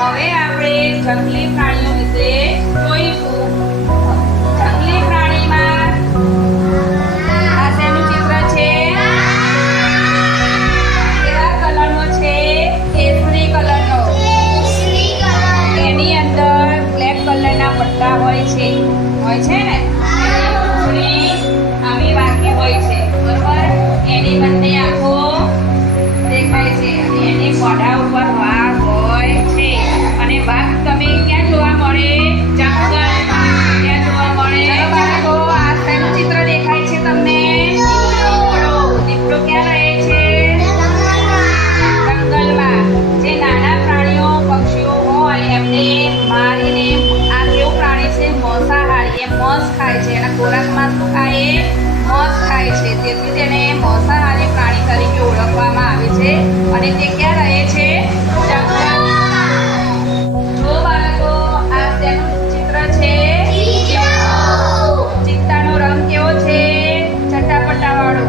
હવે આપણે જંગલી પ્રાણીઓ વિશે જોઈશું. જંગલી પ્રાણીમાં આ શેનું ચિત્ર છે? કેવા કલરનો છે? કેસરી કલરનો. એની અંદર બ્લેક કલરના પટ્ટા હોય છે ને? પૂંછડી આવી વાંકી હોય છે, બરોબર? એની બંને આંખો દેખાય છે અને એની મોઢા ઉપર વાળ હોય છે. અને વાઘ તમે ક્યાં જોવા મળે? જંગલમાં. ક્યાં જોવા મળે? બાળકો, આ શેનું ચિત્ર દેખાય છે તમને? દીપડો ક્યાં રહે છે? જંગલમાં. જે નાના પ્રાણીઓ પક્ષીઓ હોય એમને મારીને, આ કેવું પ્રાણી છે? માંસાહારી. એ માંસ ખાય છે. એના ખોરાકમાં શું ખાય? માંસ ખાય છે. તેથી તેને માંસાહારી પ્રાણી તરીકે ઓળખવામાં આવે છે. અને તે ક્યાં રહે છે? જંગલમાં. જો બાળકો, આ શેનું ચિત્ર છે? ચિત્તાનો રંગ કેવો છે? ચટાપટા વાળો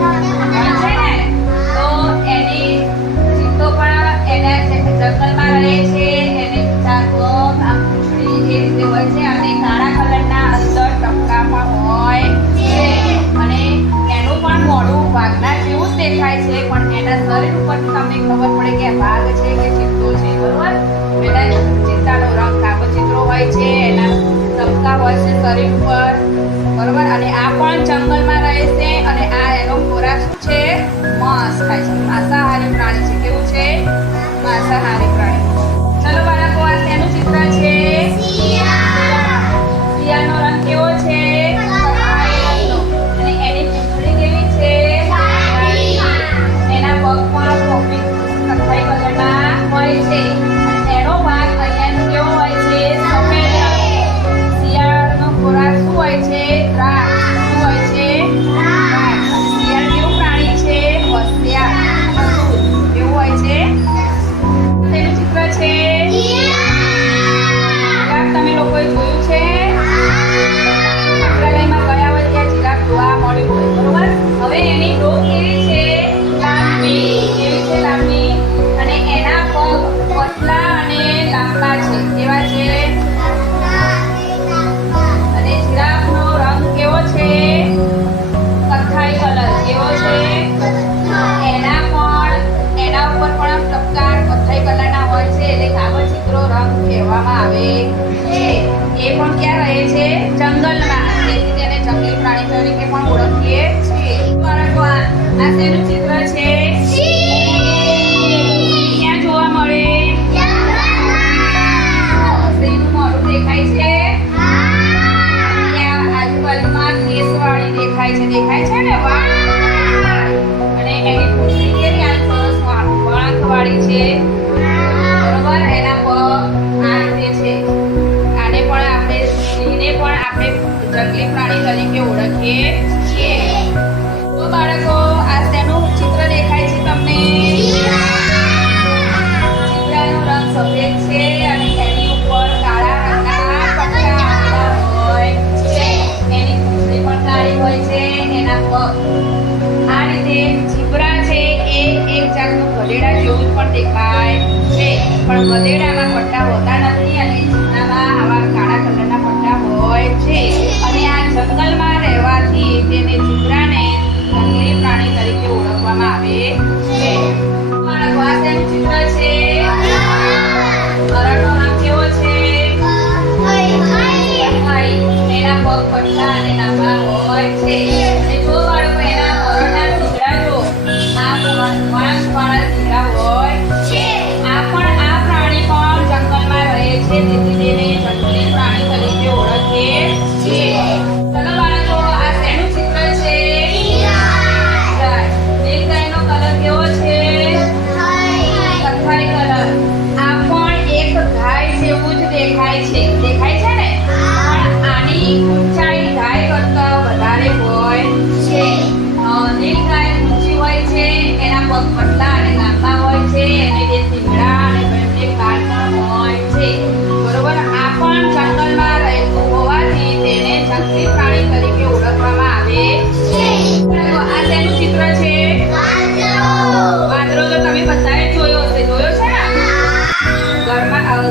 હોય છે ને? તો એની ચિત્તો પણ એના જંગલમાં રહે છે. એને ચાર પગ, આમ પૂંછડી એ રીતે હોય છે અને કાળા કલરના અંદર ટપકા પણ હોય છે. અને એનું પણ મોઢું વાઘના જેવું જ દેખાય છે, પણ એના શરીર ઉપરથી તમને ખબર પડે કે વાઘ છે કે ચિત્તો છે, બરોબર? એના ચિત્તાનો રંગ કાગળ હોય છે, એના ટપકા હોય છે શરીર ઉપર, બરોબર? અને આ પણ જંગલમાં રહે છે અને આ એનો ખોરાક શું છે? માંસ ખાય છે. માંસાહારી પ્રાણી છે. કેવું છે? માંસાહારી પ્રાણી. ચલો બાળકો, આ શેનું ચિત્ર છે? શિયાળનો રંગ કેવો છે? કથ્થાઈ રંગનો. અને એની પૂંછડી કેવી છે? એના પગ પણ કથ્થાઈ કલરના હોય છે. એનો ભાગ અહીંયા કેવો હોય છે? સફેદ રંગ. શિયાળનો ખોરાક શું હોય છે? દ્રાક્ષ. શું હોય છે? દ્રાક્ષ. શિયાળ કેવું પ્રાણી છે? હોશિયાર. કેવું હોય છે? તેનું ચિત્ર છે? જીરાફ. તમે લોકોએ જોયું છે? સંગ્રહાલયમાં ગયા હોય ત્યાં જીરાફ જોવા મળ્યું હોય, બરોબર? હવે એની ડોક કેવી છે? લાંબી. કેવી છે? લાંબી. અને એના પગ પતલા અને લાંબા છે. કેવા છે? અને જીરાફનો રંગ કેવો છે? કથ્થાઈ કલર. કેવો છે? એના ઉપર પણ ટપકા કથ્થાઈ કલરના હોય છે, એટલે કાગળ ચિત્રો રંગ કહેવામાં આવે છે. એ પણ ક્યાં રહે છે? જંગલમાં. તેથી તેને જંગલી પ્રાણી તરીકે પણ ઓળખીએ છીએ. બાળકો, આ શેનું ચિત્ર છે? ક્યાં જોવા મળે? શેનું મોઢું દેખાય છે? ત્યાં આજુબાજુમાં કેસવાળી દેખાય છે. દેખાય છે ને? અને એની પૂંછડી કેવી? આ સરસ વળાંકવાળી છે, બરોબર? એના પગ આ રીતે છે. આને પણ આપણે સિંહને પણ આપણે જંગલી પ્રાણી તરીકે ઓળખીએ છીએ. તો બાળકો, આ શેનું ચિત્ર દેખાય છે તમને? ચિત્રનો રંગ સફેદ છે અને એની ઉપર કાળા રંગના પટ્ટા હોય છે. એની પૂંછડી પણ કાળી હોય છે. એના પગ આ રીતે ઝીબ્રા છે એ એક જાતનું ગધેડા જેવું પણ દેખાય છે, પણ ગધેડામાં પટ્ટા હોતા નથી અને ઝીબ્રામાં આવા કાળા કલરના પટ્ટા હોય છે. અને આ જંગલમાં રહેવાથી તેને ઝીબ્રાને જંગલી પ્રાણી તરીકે ઓળખવામાં આવે છે. બાળકો, આ શેનું ચિત્ર છે? હરણનો રંગ કેવો છે? કથ્થાઈ. એના પગ પતલા અને લાંબા હોય છે. અને જો બાળકો, એના હરણના ચીંગડા જો આ વાંસવાળા ચીંગડા હોય છે. આ પ્રાણી પણ જંગલમાં રહે છે, તેથી તેને જંગલી પ્રાણી તરીકે ઓળખીએ છીએ. ચલો બાળકો, આ શેનું ચિત્ર છે? નીલગાયનો કલર કેવો છે? કથ્થાઈ કલર.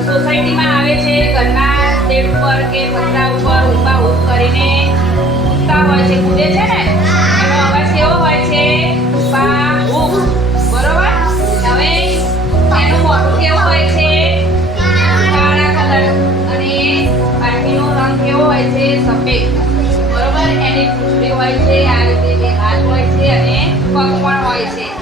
સોસાયટીમાં આવે છે ઘરના શેડ ઉપર કે પતરા ઉપર ઊભા ઊભ કરીને કૂદતા હોય છે કૂદે છે ને એનો અવાજ કેવો હોય છે ઊભા ઊભ બરોબર હવે એનું મોઢું કેવું હોય છે કાળા કલર અને પાઠીનો રંગ કેવો હોય છે સફેદ બરોબર એની પૂંછડી હોય છે આ રીતે બે હાથ હોય છે અને પગ પણ હોય છે